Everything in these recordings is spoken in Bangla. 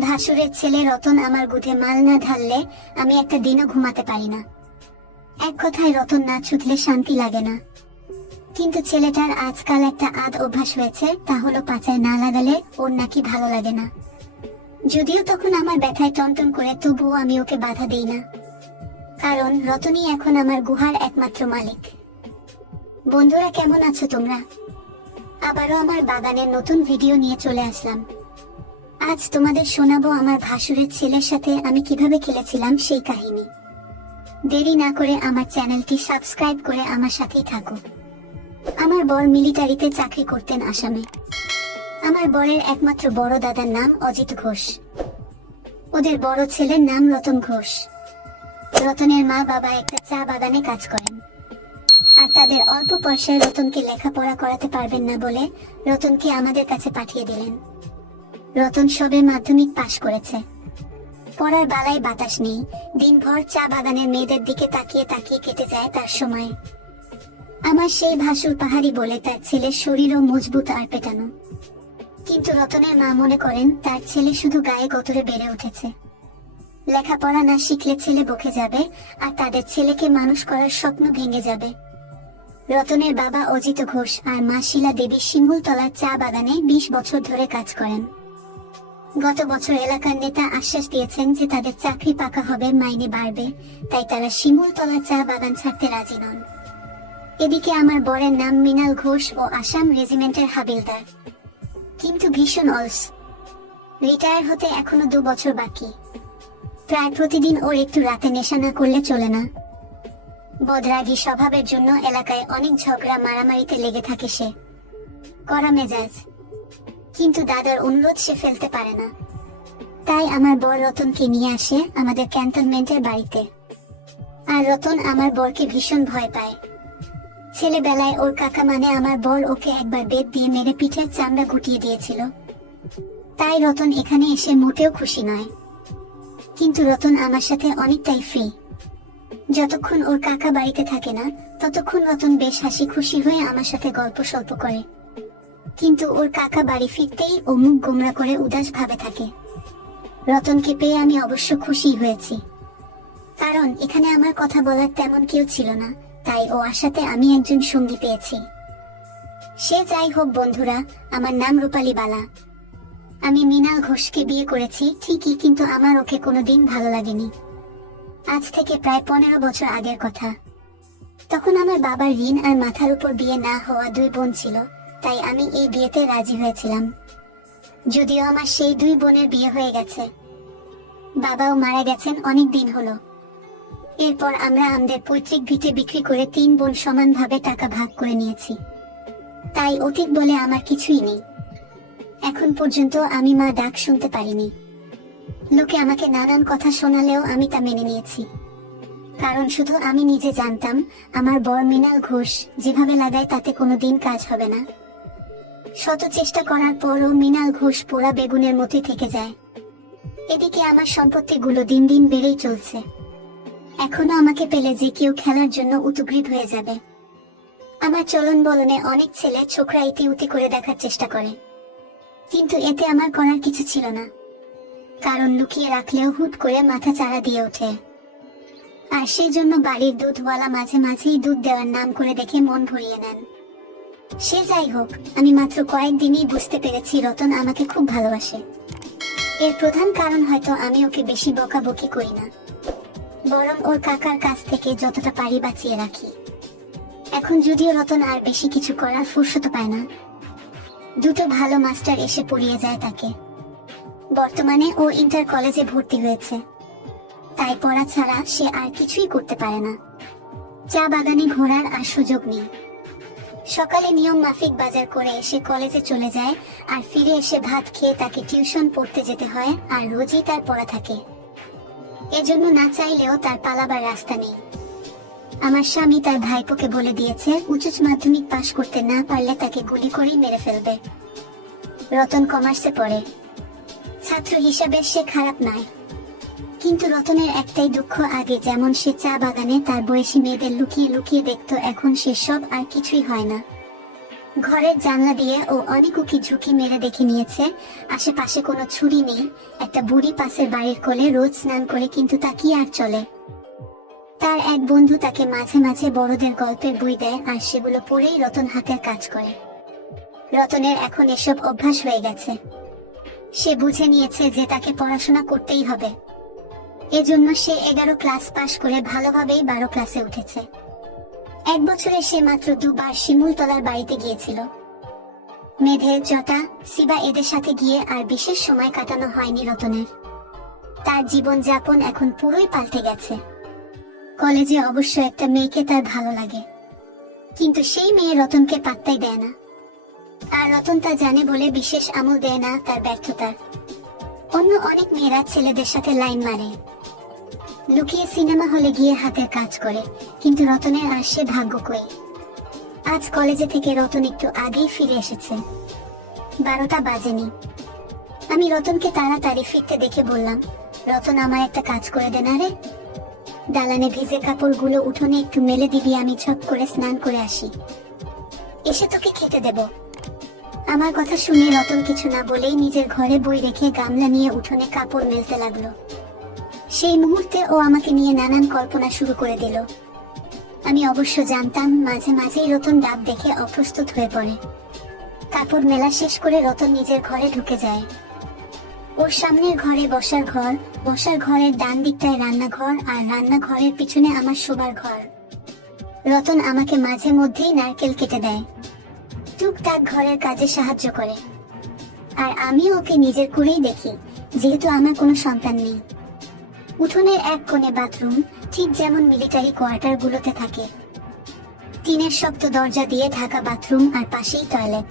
ভাসুরের ছেলে রতন আমার গুঠে মাল না ঢাললে আমি একটা দিনও ঘুমাতে পারি না। এক কথায় রতন না ছুটলে শান্তি লাগে না। কিন্তু ছেলেটার আজকাল একটা আদ অভ্যাস হয়েছে, তা হলো পাচায় না লাগালে ওর নাকি ভালো লাগে না। যদিও তখন আমার ব্যথায় টনটন করে তবুও আমি ওকে বাধা দিই না। কারণ রতনই এখন আমার গুহার একমাত্র মালিক। বন্ধুরা কেমন আছো তোমরা? আবারও আমার বাগানের নতুন ভিডিও নিয়ে চলে আসলাম। আজ তোমাদের শোনাবো আমার ভাসুরের ছেলের সাথে আমি কীভাবে খেলেছিলাম সেই কাহিনী। দেরি না করে আমার চ্যানেলটি সাবস্ক্রাইব করে আমার সাথেই থাকো। আমার বর মিলিটারিতে চাকরি করতেন আসামে। আমার বরের একমাত্র বড় দাদার নাম অজিত ঘোষ। ওদের বড় ছেলের নাম রতন ঘোষ। রতনের মা বাবা একটা চা বাগানে কাজ করেন। আর তাদের অল্প পয়সায় রতনকে লেখাপড়া করাতে পারবেন না বলে রতনকে আমাদের কাছে পাঠিয়ে দিলেন। রতন সবে মাধ্যমিক পাশ করেছে। পড়ার বালায় বাতাস নেই। দিনভর চা বাগানের মেয়েদের দিকে তাকিয়ে তাকিয়ে কেটে যায় তার সময়। আমার সেই ভাসুর পাহাড়ি বলে তার ছেলের শরীরও মজবুত আর পেটানো। কিন্তু রতনের মা মনে করেন, তার ছেলে শুধু গায়ে গতরে বেড়ে উঠেছে। লেখাপড়া না শিখলে ছেলে বকে যাবে, আর তাদের ছেলেকে মানুষ করার স্বপ্ন ভেঙে যাবে। রতনের বাবা অজিত ঘোষ আর মা শিলা দেবী শিমুলতলার চা বাগানে বিশ বছর ধরে কাজ করেন। গত বছর এলাকার নেতা আশ্বাস দিয়েছেন যে তাদের চাকরি পাকা হবে, মাইনে বাড়বে, তাই তারা শিমুলতলা চা বাগান ছাড়তে রাজি নন। এদিকে আমার বরের নাম মিনাল ঘোষ ও আসাম রেজিমেন্টের হাবিলদার। কিন্তু ভীষণ অলস। রিটায়ার হতে এখনও দু বছর বাকি। প্রায় প্রতিদিন ওর একটু রাতে নেশা না করলে চলে না। বদরাগী স্বভাবের জন্য এলাকায় অনেক ঝগড়া, মারামারিতে লেগে থাকে সে। করা মেজাজ। কিন্তু দাদার অনুরোধ সে ফেলতে পারে না। তাই আমার বর রতনকে নিয়ে আসে আমাদের ক্যান্টনমেন্টের বাড়িতে। আর রতন আমার বরকে ভীষণ ভয় পায়। ছেলেবেলায় ওর কাকা মানে আমার বর ওকে একবার বেদ দিয়ে মেরে পিঠের চামড়া কুটিয়ে দিয়েছিল। তাই রতন এখানে এসে মোটেও খুশি নয়। কিন্তু রতন আমার সাথে অনেকটাই ফ্রি যতক্ষণ ওর কাকা বাড়িতে থাকে না, ততক্ষণ রতন বেশ হাসি খুশি হয়ে আমার সাথে গল্প সল্প করে। কিন্তু ওর কাকা বাড়ি ফিরতেই ও মুখ গোমরা করে উদাস ভাবে থাকে। রতনকে পেয়ে আমি অবশ্য খুশি হয়েছি। কারণ এখানে আমার কথা বলার তেমন কেউ ছিল না, তাই ও আশাতে আমি একজন সঙ্গী পেয়েছি। সে যাই হোক বন্ধুরা, আমার নাম রূপালী বালা। আমি মৃণাল ঘোষকে বিয়ে করেছি, ঠিকই কিন্তু আমার ওকে কোনোদিন ভালো লাগেনি। আজ থেকে প্রায় পনেরো বছর আগের কথা। তখন আমার বাবার ঋণ আর মাথার উপর বিয়ে না হওয়া দুই বোন ছিল। তাই আমি এই বিয়েতে রাজি হয়েছিলাম। যদিও আমার সেই দুই বোনের বিয়ে হয়ে গেছে। বাবাও মারা গেছেন অনেক দিন হলো। এরপর আমরা আমাদের পৈতৃক ভিটে বিক্রি করে তিন বোন সমানভাবে টাকা ভাগ করে নিয়েছি। তাই অতীত বলে আমার কিছুই নেই। এখন পর্যন্ত আমি মা ডাক শুনতে পারিনি। লোকে আমাকে নানান কথা শোনালেও আমি তা মেনে নিয়েছি। কারণ শুধু আমি নিজে জানতাম, আমার বর মৃণাল ঘোষ যেভাবে লাগায় তাতে কোনো দিন কাজ হবে না। শত চেষ্টা করার পরও মৃণাল ঘোষ পোড়া বেগুনের মতোই থেকে যায়। এদিকে আমার সম্পত্তিগুলো দিন দিন বেড়েই চলছে। এখনও আমাকে পেলে যে কেউ খেলার জন্য উতুগ্রীব হয়ে যাবে। আমার চলন বলনে অনেক ছেলে ছোকরা ইতি উতি করে দেখার চেষ্টা করে। কিন্তু এতে আমার করার কিছু ছিল না। কারণ লুকিয়ে রাখলেও হুট করে মাথা চারা দিয়ে ওঠে। আর সেই জন্য বাড়ির দুধওয়ালা মাঝে মাঝেই দুধ দেওয়ার নাম করে দেখে মন ভরিয়ে নেন। সে যাই হোক, আমি মাত্র কয়েকদিনই বুঝতে পেরেছি রতন আমাকে খুব ভালোবাসে। এর প্রধান কারণ হয়তো আমি ওকে বেশি বকাবকি করি না। বরং ওর কাকার কাছ থেকে যতটা পারি বাঁচিয়ে রাখি। এখন যদিও রতন আর বেশি কিছু করার ফুরসত পায় না, দুটো ভালো মাস্টার এসে পড়িয়ে যায় তাকে। বর্তমানে ও ইন্টার কলেজে ভর্তি হয়েছে। তাই পড়া ছাড়া সে আর কিছুই করতে পারে না। চা বাগানে ঘোরার আর সুযোগ নেই। সকালে নিয়ম মাফিক বাজার করে এসে কলেজে চলে যায় আর ফিরে এসে ভাত খেয়ে তাকে টিউশন পড়তে যেতে হয় আর রোজই তার পড়া থাকে। এজন্য না চাইলেও তার পালাবার রাস্তা নেই। আমার স্বামী তার ভাইপোকে বলে দিয়েছে, উচ্চ মাধ্যমিক পাশ করতে না পারলে তাকে গুলি করেই মেরে ফেলবে। রতন কমার্সে পড়ে। ছাত্র হিসাবে সে খারাপ নয়। কিন্তু রতনের একটাই দুঃখ আগে, যেমন সে চা বাগানে তার বয়সী মেয়েদের লুকিয়ে লুকিয়ে দেখতো, এখন সে সব আর কিছুই হয় না। ঘরের জানলা দিয়ে ও অনেক উকি ঝুঁকি মেরে দেখে নিয়েছে, আশেপাশে কোনো ছুরি নেই, একটা বুড়ি পাশের বাড়ির কোলে রোজ স্নান করে কিন্তু তা কি আর চলে? তার এক বন্ধু তাকে মাঝে মাঝে বড়দের গল্পের বই দেয় আর সেগুলো পড়েই রতন হাতের কাজ করে। রতনের এখন এসব অভ্যাস হয়ে গেছে। সে বুঝে নিয়েছে যে তাকে পড়াশোনা করতেই হবে। এজন্য সে এগারো ক্লাস পাশ করে ভালোভাবেই বারো ক্লাসে উঠেছে। এক বছরে সে মাত্র দুবার শিমুলতলার বাড়িতে গিয়েছিল। মেধে, জটা, সিবা এদের সাথে গিয়ে আর বিশেষ সময় কাটানো হয়নি রতনের। তার জীবন যাপন এখন পুরোই পাল্টে গেছে। কলেজে অবশ্য একটা মেয়েকে তার ভালো লাগে। কিন্তু সেই মেয়ে রতনকে পাত্তাই দেয় না। আর রতন তা জানে বলে বিশেষ আমল দেয় না তার ব্যর্থতার। অন্য অনেক মেয়েরা ছেলেদের সাথে লাইন মারে। লুকিয়ে সিনেমা হলে গিয়ে হাতের কাজ করে, কিন্তু রতনের আর সে ভাগ্য কই? আজ কলেজে থেকে রতন একটু আগেই ফিরে এসেছে। বারোটা বাজেনি। আমি রতনকে তাড়াতাড়ি ফিরতে দেখে বললাম, রতন আমার একটা কাজ করে দে না রে। দালানে ভিজে কাপড়গুলো উঠোনে একটু মেলে দিবি, আমি ঝপ করে স্নান করে আসি। এসে তোকে খেতে দেব। আমার কথা শুনে রতন কিছু না বলেই নিজের ঘরে বই রেখে গামলা নিয়ে উঠোনে কাপড় মেলতে লাগল। সেই মুহূর্তে ও আমাকে নিয়ে নানান কল্পনা শুরু করে দিল। আমি অবশ্য জানতাম, মাঝে মাঝেই রতন ডাব দেখে অপ্রস্তুত হয়ে পড়ে। কাপড় মেলা শেষ করে রতন নিজের ঘরে ঢুকে যায়। ওর সামনের ঘরে বসার ঘর, বসার ঘরের ডান দিকটায় রান্নাঘর আর রান্নাঘরের পিছনে আমার শোবার ঘর। রতন আমাকে মাঝে মধ্যেই নারকেল কেটে দেয়। টুকটাক ঘরের কাজে সাহায্য করে। আর আমি ওকে নিজের করেই দেখি, যেহেতু আমার কোনো সন্তান নেই। উঠোনের এক কোণে বাথরুম ঠিক যেমন মিলিটারি কোয়ার্টার গুলোতে থাকে। টিনের শক্ত দরজা দিয়ে ঢাকা বাথরুম আর পাশেই টয়লেট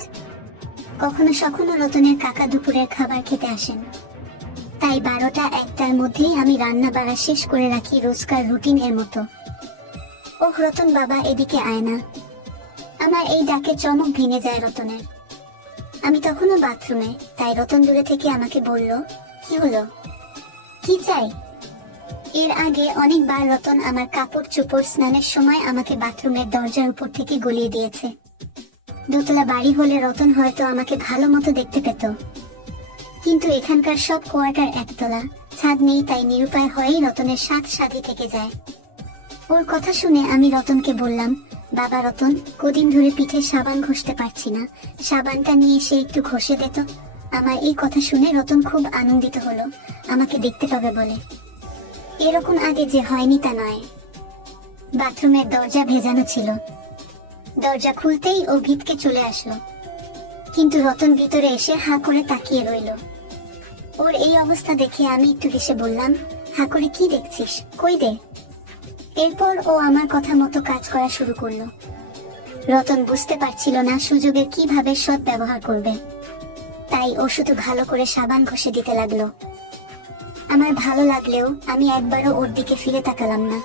কখনো সখনো রতনের কাকা দুপুরের খাবার খেতে আসেন। তাই বারোটা একটার মধ্যেই আমি রান্না বাড়া শেষ করে রাখি রোজকার রুটিন এর মতো। ও রতন বাবা এদিকে আয় না। আমার এই ডাকে চমক ভেঙে যায় রতনের। আমি তখনও বাথরুমে, তাই রতন দূরে থেকে আমাকে বলল, কি হলো? কি চাই? এর আগে অনেকবার রতন আমার কাপড় চোপড় স্নানের সময় আমাকে বাথরুমের দরজার উপর থেকে গলিয়ে দিয়েছে। দোতলা বাড়ি হলে রতন হয়তো আমাকে ভালো মতো দেখতে পেত। কিন্তু এখানকার সব কোয়ার্টার একতলা, ছাদ নেই তাই নিরুপায় হয়েই রতনের সাত সাথী থেকে যায়। ওর কথা শুনে আমি রতনকে বললাম বাবা রতন, কদিন ধরে পিঠে সাবান ঘষতে পারছি না। সাবানটা নিয়ে সে একটু ঘষে দিত আমার এই কথা শুনে রতন খুব আনন্দিত হলো। আমাকে দেখতে পাবে বলে। এরকম আগে যে হয়নি তা নয়। বাথরুমের দরজা ভেজানো ছিল। দরজা খুলতেই ও ভিতকে চলে আসলো। কিন্তু রতন ভিতরে এসে হা করে তাকিয়ে রইল। ওর এই অবস্থা দেখে আমি একটু হেসে বললাম, হা করে কি দেখছিস? কই দে এরপর ও আমার কথা মতো কাজ করা শুরু করল। রতন বুঝতে পারছিল না সুযোগের কীভাবে সৎ ব্যবহার করবে। তাই ও শুধু ভালো করে সাবান ঘষে দিতে লাগল। আমার ভালো লাগলেও আমি একবারও ওর দিকে ফিরে তাকালাম না।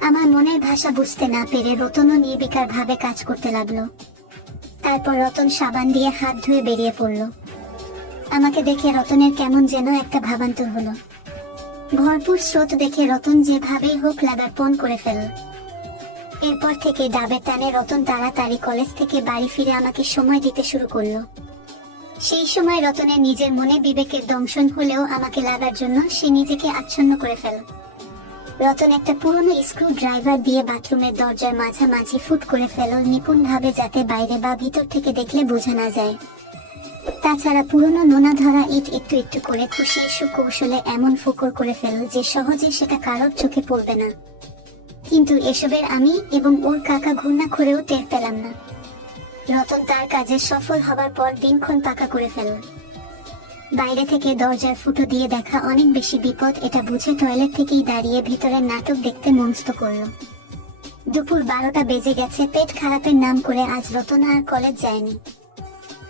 আমার মনের ভাষা বুঝতে না পেরে রতনও নির্বিকার ভাবে কাজ করতে লাগল। তারপর রতন সাবান দিয়ে হাত ধুয়ে বেরিয়ে পড়ল। আমাকে দেখে রতনের কেমন যেন একটা ভাবান্তর হলো। ভরপুর স্রোত দেখে রতন যেভাবেই হোক লাগারপণ করে ফেলল এরপর থেকে ডাবের টানে রতন তাড়াতাড়ি কলেজ থেকে বাড়ি ফিরে আমাকে সময় দিতে শুরু করল। সেই সময় রতনের নিজের মনে বিবেকের দংশন হলেও আমাকে লাগার জন্য সে নিজেকে আচ্ছন্ন করে ফেল। রতন একটা পুরনো স্ক্রু ড্রাইভার দিয়ে বাথরুমের দরজার মাঝামাঝি ফুট করে ফেল নিপুণভাবে যাতে বাইরে বা ভিতর থেকে দেখলে বোঝা না যায়। তাছাড়া পুরনো নোনা ধরা ইট একটু একটু করে খুশি সুকৌশলে এমন ফোকর করে ফেল যে সহজে সেটা কারোর চোখে পড়বে না। কিন্তু এসবের আমি এবং ওর কাকা ঘূর্ণা করেও টের পেলাম না। রতন তার কাজে সফল হবার পর দিনক্ষণ পাকা করে ফেলল। বাইরে থেকে দরজার ফুটো দিয়ে দেখা অনেক বেশি বিপদ, এটা বুঝে টয়লেট থেকেই দাঁড়িয়ে ভিতরের নাটক দেখতে মনস্থ করল। দুপুর বারোটা বেজে গেছে, পেট খারাপের নাম করে আজ রতন আর কলেজ যায়নি।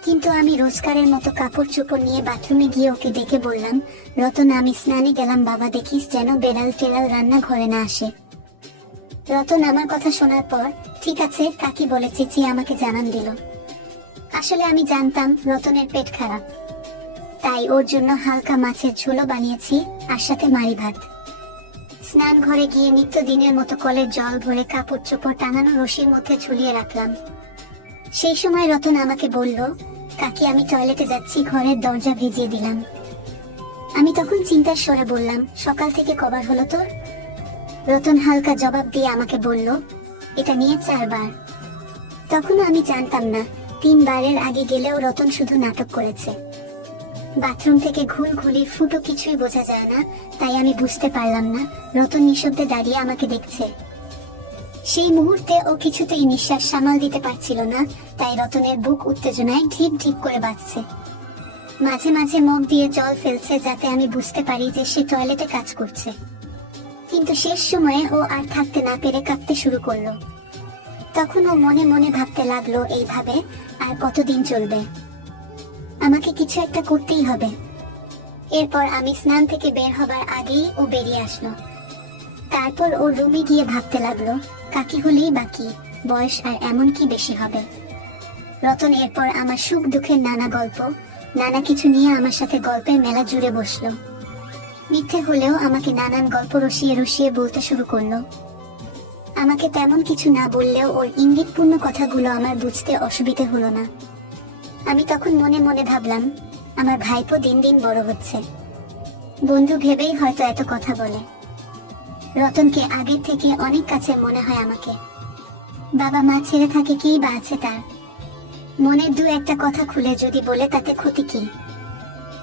কিন্তু আমি রোজগারের মতো কাপড় চোপড় নিয়ে বাথরুমে গিয়ে ওকে ডেকে বললাম, রতন, আমি স্নানে গেলাম, বাবা দেখিস যেন বেড়াল টেড়াল রান্না ঘরে না আসে। রতন আমার কথা শোনার পর, ঠিক আছে, কাকি বলে চেঁচিয়ে আমাকে জানান দিল। আসলে আমি জানতাম রতনের পেট খারাপ। তাই ওর জন্য হালকা মাছের ঝোলও বানিয়েছি, আর সাথে মারি ভাত। স্নান ঘরে গিয়ে নিত্য দিনের মতো কলের জল ভরে কাপড় চোপড় টাঙানো রশির মধ্যে ঝুলিয়ে রাখলাম। সেই সময় রতন আমাকে বলল, কাকি, আমি টয়লেটে যাচ্ছি, ঘরের দরজা ভিজিয়ে দিলাম। আমি তখন চিন্তার স্বরে বললাম, সকাল থেকে কবার হলো তোর? রতন হালকা জবাব দিয়ে আমাকে বলল, এটা নিয়ে চারবার। তখনও আমি জানতাম না, তিনবারের আগে গেলেও রতন শুধু নাটক করেছে। বাথরুম থেকে ঘুল ঘুলির ফুটো কিছুই বোঝা যায় না, তাই আমি বুঝতে পারলাম না, রতন নিঃশব্দে দাঁড়িয়ে আমাকে দেখছে। সেই মুহূর্তে ও কিছুতেই নিঃশ্বাস সামাল দিতে পারছিল না, তাই রতনের বুক উত্তেজনায় ঢিপ ঢিপ করে বাজছে। মাঝে মাঝে মুখ দিয়ে জল ফেলছে যাতে আমি বুঝতে পারি যে সে টয়লেটে কাজ করছে। কিন্তু শেষ সময়ে ও আর থাকতে না পেরে কাঁপতে শুরু করল। তখন ও মনে মনে ভাবতে লাগল, এইভাবে আর কতদিন চলবে? আমাকে কিছু একটা করতেই হবে। এরপর আমি স্নান থেকে বের হবার আগেই ও বেরিয়ে আসলো। তারপর ও রুমে গিয়ে ভাবতে লাগল কাকি হলেই বাকি, বয়স আর এমন কি বেশি হবে? রতন, এরপর আমার সুখ দুঃখের নানা গল্প, নানা কিছু নিয়ে আমার সাথে গল্পের মেলা জুড়ে বসল। মিথ্যে হলেও আমাকে নানান গল্প রসিয়ে রসিয়ে বলতে শুরু করল। আমাকে তেমন কিছু না বললেও ওর ইঙ্গিতপূর্ণ কথাগুলো আমার বুঝতে অসুবিধে হলো না। আমি তখন মনে মনে ভাবলাম, আমার ভাইপো দিন দিন বড় হচ্ছে। বন্ধু ভেবেই হয়তো এত কথা বলে। রতনকে আগের থেকে অনেক কাছে মনে হয় আমাকে। বাবা মা ছেড়ে থাকে কি বা আছে তার? মনের দু একটা কথা খুলে যদি বলে তাতে ক্ষতি কি?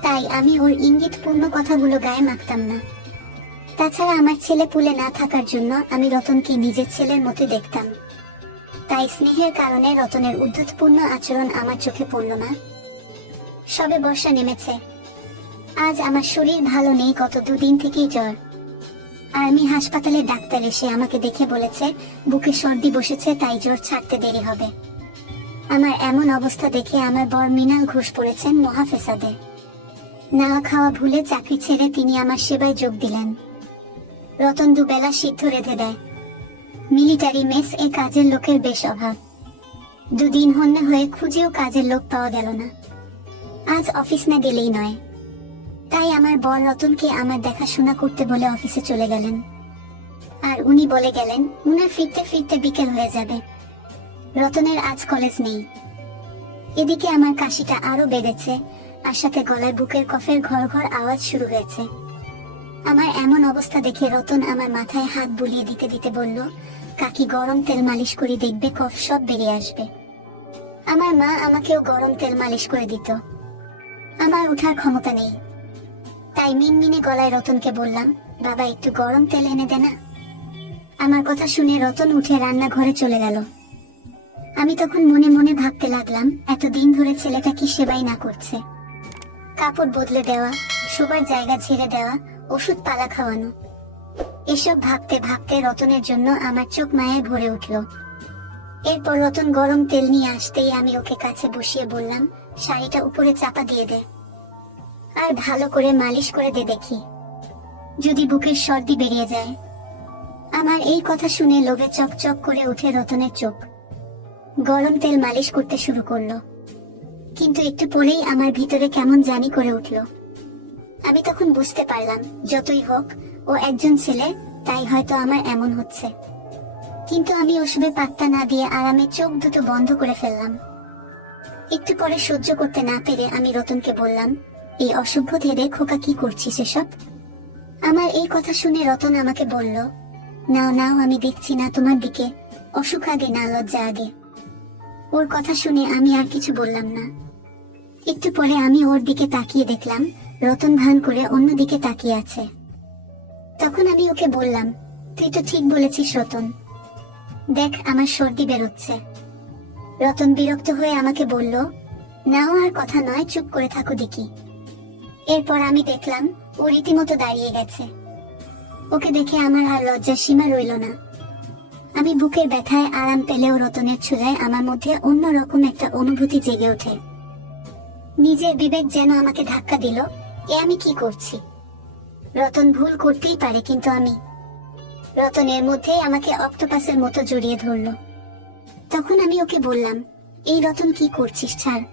তাই আমি ওর ইঙ্গিতপূর্ণ কথাগুলো গায়ে মাখতাম না। তাছাড়া আমার ছেলে পুলে না থাকার জন্য আমি রতনকে নিজের ছেলের মতো দেখতাম। তাই স্নেহের কারণে রতনের উদ্ধতপূর্ণ আচরণ আমার চোখে পড়ল না। সবে বর্ষা নেমেছে। আজ আমার শরীর ভালো নেই, গত দুদিন থেকেই জ্বর। আর্মি হাসপাতালে ডাক্তার এসে আমাকে দেখে বলেছে, বুকে সর্দি বসেছে, তাই জোর ছাড়তে দেরি হবে। আমার এমন অবস্থা দেখে আমার বর মৃণাল ঘোষ পড়েছেন মহাফেসাদে। না খাওয়া ভুলে চাকরি ছেড়ে তিনি আমার সেবায় যোগ দিলেন। রতন দুবেলা সিদ্ধ রেঁধে দেয়। মিলিটারি মেস এ কাজের লোকের বেশ অভাব। দুদিন হন্যে হয়ে খুঁজেও কাজের লোক পাওয়া গেল না। আজ অফিস না গেলেই নয়। তাই আমার বর রতনকে আমার দেখাশোনা করতে বলে অফিসে চলে গেলেন। আর উনি বলে গেলেন, উনার ফিরতে ফিরতে বিকেল হয়ে যাবে। রতনের আজ কলেজ নেই। এদিকে আমার কাশিটা আরও বেড়েছে, আর সাথে গলায় বুকের কফের ঘর ঘর আওয়াজ শুরু হয়েছে। আমার এমন অবস্থা দেখে রতন আমার মাথায় হাত বুলিয়ে দিতে দিতে বলল, কাকি গরম তেল মালিশ করে দেখবে কফ সব বেরিয়ে আসবে। আমার মা আমাকেও গরম তেল মালিশ করে দিত। আমার উঠার ক্ষমতা নেই। তাই মিনমিনে গলায় রতনকে বললাম, বাবা, একটু গরম তেল এনে দে না। আমার কথা শুনে রতন উঠে রান্নাঘরে চলে গেল। আমি তখন মনে মনে ভাবতে লাগলাম, এতদিন ধরে ছেলেটা কি সেবাই না করছে? কাপড় বদলে দেওয়া, শোবার জায়গা ছেড়ে দেওয়া, ওষুধ পালা খাওয়ানো, এসব ভাবতে ভাবতে রতনের জন্য আমার চোখ মায়ে ভরে উঠল। এরপর রতন গরম তেল নিয়ে আসতেই আমি ওকে কাছে বসিয়ে বললাম, শাড়িটা উপরে চাপা দিয়ে দে। আর ভালো করে মালিশ করে দে দেখি। যদি বুকের সর্দি বেরিয়ে যায়। আমার এই কথা শুনে লোভে চকচক করে উঠে রতনের চোখ। গরম তেল মালিশ করতে শুরু করল। কিন্তু একটু পরেই আমার ভিতরে কেমন জানি করে উঠল। আমি তখন বুঝতে পারলাম, যতই হোক, ও একজন ছেলে, তাই হয়তো আমার এমন হচ্ছে। কিন্তু আমি ওসবে পাত্তা না দিয়ে আরামে চোখ দুটো বন্ধ করে ফেললাম। একটু পরে সহ্য করতে না পেরে আমি রতনকে বললাম এই অসভ্য ধেরে খোকা কি করছিস এসব? আমার এই কথা শুনে রতন আমাকে বলল, নাও নাও, আমি দেখছি না তোমার দিকে। অসুখ আগে, না, লজ্জা আগে। ওর কথা শুনে আমি আর কিছু বললাম না। একটু পরে আমি ওর দিকে তাকিয়ে দেখলাম, রতন ভান করে অন্য দিকে তাকিয়ে আছে। তখন আমি ওকে বললাম, তুই তো ঠিক বলেছিস রতন। দেখ, আমার সর্দি বেরোচ্ছে। রতন বিরক্ত হয়ে আমাকে বলল, নাও, আর কথা নয়, চুপ করে থাকো দেখি। এরপর আমি দেখলাম ও রীতিমতো দাঁড়িয়ে গেছে। ওকে দেখে আমার আর লজ্জার সীমা রইল না। আমি বুকের ব্যথায় আরাম পেলেও রতনের ছুঁড়ায় আমার মধ্যে অন্যরকম একটা অনুভূতি জেগে ওঠে। নিজের বিবেক যেন আমাকে ধাক্কা দিল, এ আমি কি করছি? রতন ভুল করতেই পারে কিন্তু আমি। রতনের মধ্যেই আমাকে অক্টোপাসের মতো জড়িয়ে ধরলো। তখন আমি ওকে বললাম, এই রতন কি করছিস ছাড়।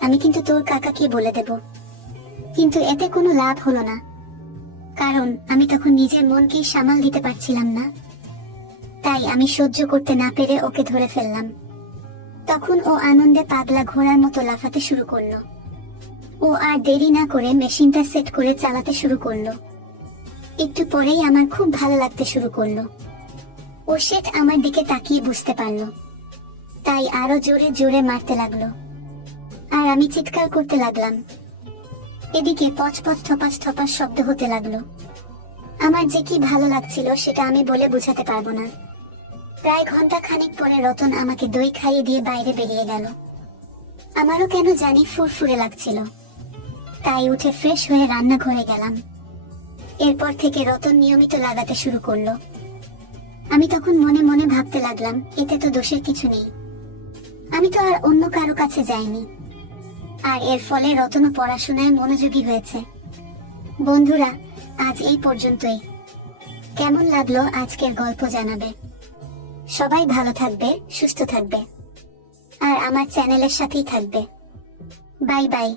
আমি কিন্তু তোর কাকাকে বলে দেব। কিন্তু এতে কোনো লাভ হলো না। কারণ আমি তখন নিজের মনকেই সামাল দিতে পারছিলাম না। তাই আমি সহ্য করতে না পেরে ওকে ধরে ফেললাম। তখন ও আনন্দে পাগলা ঘোড়ার মতো লাফাতে শুরু করল। ও আর দেরি না করে মেশিনটা সেট করে চালাতে শুরু করল। একটু পরেই আমার খুব ভালো লাগতে শুরু করল। ও সেট আমার দিকে তাকিয়ে বুঝতে পারল। তাই আরও জোরে জোরে মারতে লাগল। আর আমি চিৎকার করতে লাগলাম। এদিকে পচ পচ থপাস থপাস শব্দ হতে লাগল। আমার যে কি ভালো লাগছিল, সেটা আমি বলে বোঝাতে পারব না। প্রায় ঘণ্টা খানিক পরে রতন আমাকে দই খাইয়ে দিয়ে বাইরে বেরিয়ে গেল। আমারও কেন জানি ফুরফুরে লাগছিল। তাই উঠে ফ্রেশ হয়ে রান্নাঘরে গেলাম। এরপর থেকে রতন নিয়মিত লাগাতে শুরু করল। আমি তখন মনে মনে ভাবতে লাগলাম, এতে তো দোষের কিছু নেই। আমি তো আর অন্য কারও কাছে যাইনি। আর এর ফলে রতন পড়াশোনায় মনোযোগী হয়েছে। বন্ধুরা, আজ এই পর্যন্তই। কেমন লাগল আজকের গল্প জানাবে? সবাই ভালো থাকবে, সুস্থ থাকবে। আর আমার চ্যানেলের সাথেই থাকবে। Bye bye.